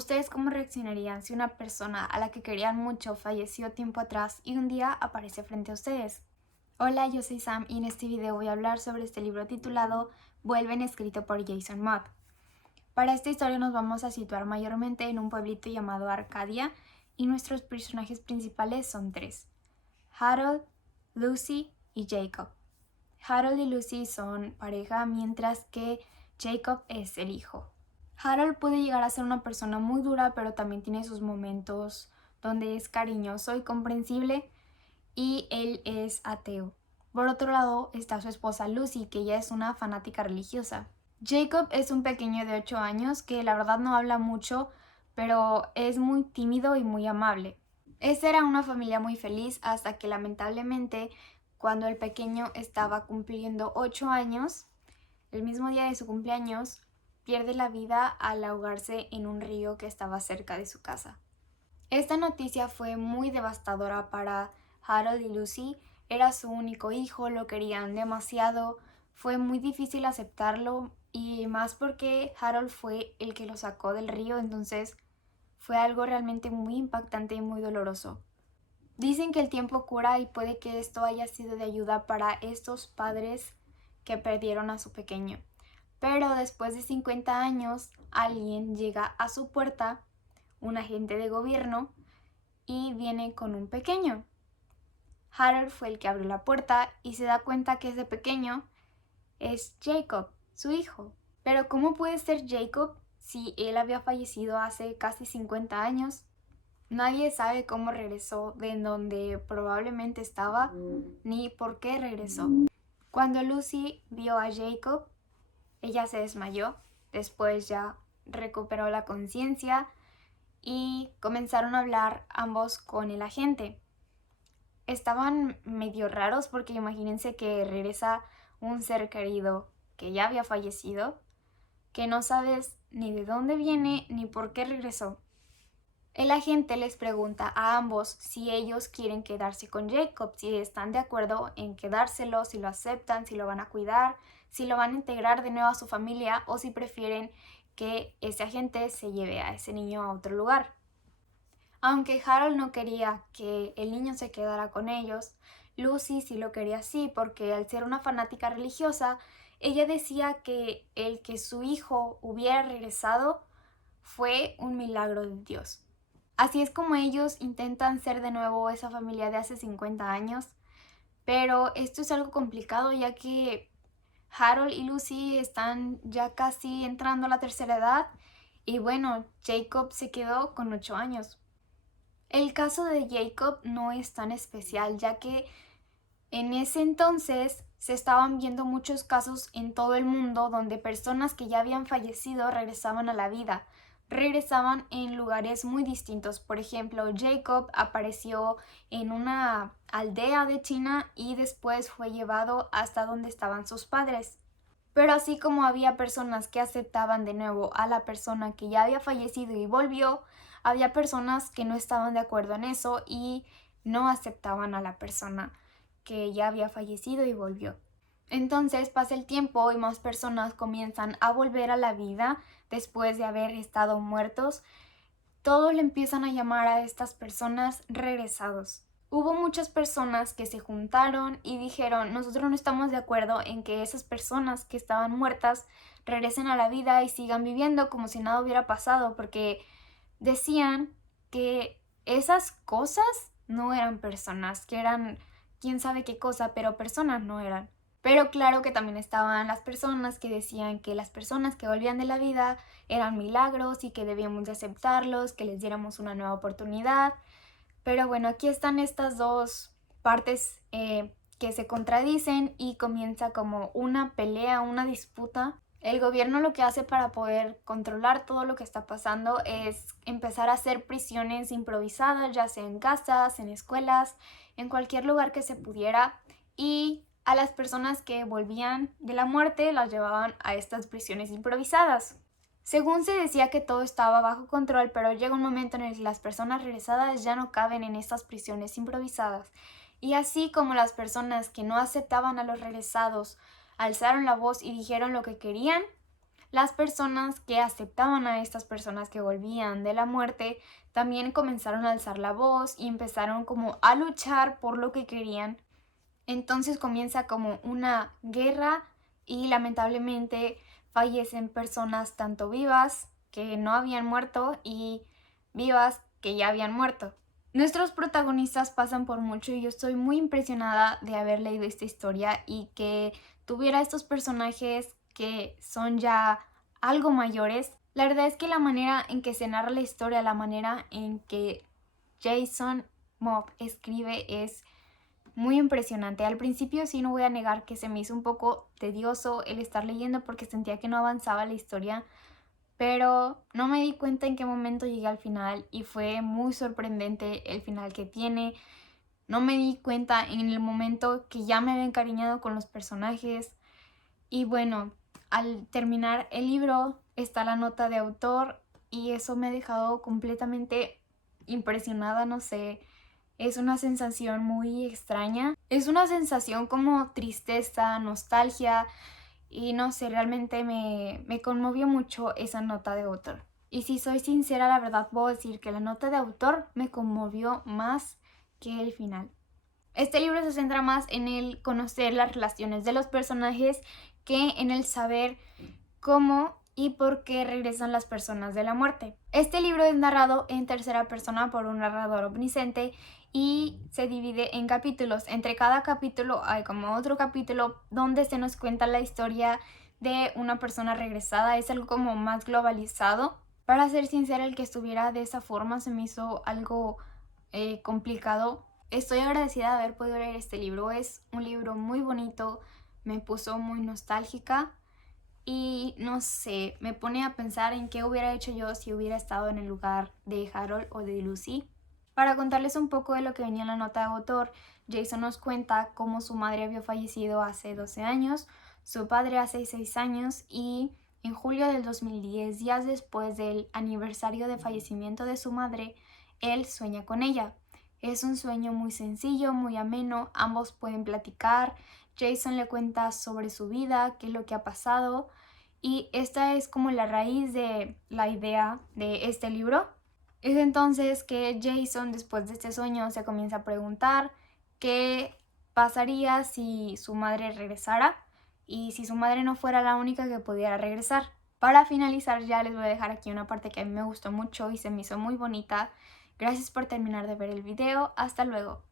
¿Ustedes cómo reaccionarían si una persona a la que querían mucho falleció tiempo atrás y un día aparece frente a ustedes? Hola, yo soy Sam y en este video voy a hablar sobre este libro titulado Vuelven, escrito por Jason Mott. Para esta historia nos vamos a situar mayormente en un pueblito llamado Arcadia y nuestros personajes principales son tres: Harold, Lucy y Jacob. Harold y Lucy son pareja mientras que Jacob es el hijo. Harold puede llegar a ser una persona muy dura, pero también tiene sus momentos donde es cariñoso y comprensible, y él es ateo. Por otro lado está su esposa Lucy, que ella es una fanática religiosa. Jacob es un pequeño de 8 años que la verdad no habla mucho, pero es muy tímido y muy amable. Esta era una familia muy feliz hasta que lamentablemente cuando el pequeño estaba cumpliendo 8 años, el mismo día de su cumpleaños, pierde la vida al ahogarse en un río que estaba cerca de su casa. Esta noticia fue muy devastadora para Harold y Lucy. Era su único hijo, lo querían demasiado, fue muy difícil aceptarlo y más porque Harold fue el que lo sacó del río, entonces fue algo realmente muy impactante y muy doloroso. Dicen que el tiempo cura y puede que esto haya sido de ayuda para estos padres que perdieron a su pequeño. Pero después de 50 años, alguien llega a su puerta, un agente de gobierno, y viene con un pequeño. Harold fue el que abrió la puerta y se da cuenta que ese pequeño es Jacob, su hijo. Pero ¿cómo puede ser Jacob si él había fallecido hace casi 50 años? Nadie sabe cómo regresó de en donde probablemente estaba, ni por qué regresó. Cuando Lucy vio a Jacob, ella se desmayó, después ya recuperó la conciencia y comenzaron a hablar ambos con el agente. Estaban medio raros porque imagínense que regresa un ser querido que ya había fallecido, que no sabes ni de dónde viene ni por qué regresó. El agente les pregunta a ambos si ellos quieren quedarse con Jacob, si están de acuerdo en quedárselo, si lo aceptan, si lo van a cuidar, si lo van a integrar de nuevo a su familia o si prefieren que ese agente se lleve a ese niño a otro lugar. Aunque Harold no quería que el niño se quedara con ellos, Lucy sí lo quería así porque al ser una fanática religiosa, ella decía que el que su hijo hubiera regresado fue un milagro de Dios. Así es como ellos intentan ser de nuevo esa familia de hace 50 años, pero esto es algo complicado ya que Harold y Lucy están ya casi entrando a la tercera edad y bueno, Jacob se quedó con 8 años. El caso de Jacob no es tan especial ya que en ese entonces se estaban viendo muchos casos en todo el mundo donde personas que ya habían fallecido regresaban a la vida. Regresaban en lugares muy distintos. Por ejemplo, Jacob apareció en una aldea de China y después fue llevado hasta donde estaban sus padres. Pero así como había personas que aceptaban de nuevo a la persona que ya había fallecido y volvió, había personas que no estaban de acuerdo en eso y no aceptaban a la persona que ya había fallecido y volvió. Entonces pasa el tiempo y más personas comienzan a volver a la vida después de haber estado muertos. Todos le empiezan a llamar a estas personas regresados. Hubo muchas personas que se juntaron y dijeron: nosotros no estamos de acuerdo en que esas personas que estaban muertas regresen a la vida y sigan viviendo como si nada hubiera pasado, porque decían que esas cosas no eran personas, que eran quién sabe qué cosa, pero personas no eran. Pero claro que también estaban las personas que decían que las personas que volvían de la vida eran milagros y que debíamos de aceptarlos, que les diéramos una nueva oportunidad. Pero bueno, aquí están estas dos partes que se contradicen y comienza como una pelea, una disputa. El gobierno lo que hace para poder controlar todo lo que está pasando es empezar a hacer prisiones improvisadas, ya sea en casas, en escuelas, en cualquier lugar que se pudiera, y a las personas que volvían de la muerte las llevaban a estas prisiones improvisadas. Según se decía que todo estaba bajo control, pero llega un momento en el que las personas regresadas ya no caben en estas prisiones improvisadas. Y así como las personas que no aceptaban a los regresados alzaron la voz y dijeron lo que querían, las personas que aceptaban a estas personas que volvían de la muerte también comenzaron a alzar la voz y empezaron como a luchar por lo que querían. Entonces comienza como una guerra y lamentablemente fallecen personas tanto vivas que no habían muerto y vivas que ya habían muerto. Nuestros protagonistas pasan por mucho y yo estoy muy impresionada de haber leído esta historia y que tuviera estos personajes que son ya algo mayores. La verdad es que la manera en que se narra la historia, la manera en que Jason Moore escribe es muy impresionante. Al principio sí, no voy a negar que se me hizo un poco tedioso el estar leyendo porque sentía que no avanzaba la historia, pero no me di cuenta en qué momento llegué al final y fue muy sorprendente el final que tiene. No me di cuenta en el momento que ya me había encariñado con los personajes y bueno, al terminar el libro está la nota de autor y eso me ha dejado completamente impresionada, no sé. Es una sensación muy extraña. Es una sensación como tristeza, nostalgia y no sé, realmente me conmovió mucho esa nota de autor. Y si soy sincera, la verdad puedo decir que la nota de autor me conmovió más que el final. Este libro se centra más en el conocer las relaciones de los personajes que en el saber cómo y por qué regresan las personas de la muerte. Este libro es narrado en tercera persona por un narrador omnisciente y se divide en capítulos. Entre cada capítulo hay como otro capítulo donde se nos cuenta la historia de una persona regresada. Es algo como más globalizado. Para ser sincera, el que estuviera de esa forma se me hizo algo complicado. Estoy agradecida de haber podido leer este libro. Es un libro muy bonito, me puso muy nostálgica. Y no sé, me pone a pensar en qué hubiera hecho yo si hubiera estado en el lugar de Harold o de Lucy. Para contarles un poco de lo que venía en la nota de autor, Jason nos cuenta cómo su madre había fallecido hace 12 años, su padre hace 6 años y en julio del 2010, días después del aniversario de fallecimiento de su madre, él sueña con ella. Es un sueño muy sencillo, muy ameno, ambos pueden platicar. Jason le cuenta sobre su vida, qué es lo que ha pasado y esta es como la raíz de la idea de este libro. Es entonces que Jason, después de este sueño, se comienza a preguntar qué pasaría si su madre regresara y si su madre no fuera la única que pudiera regresar. Para finalizar, ya les voy a dejar aquí una parte que a mí me gustó mucho y se me hizo muy bonita. Gracias por terminar de ver el video. Hasta luego.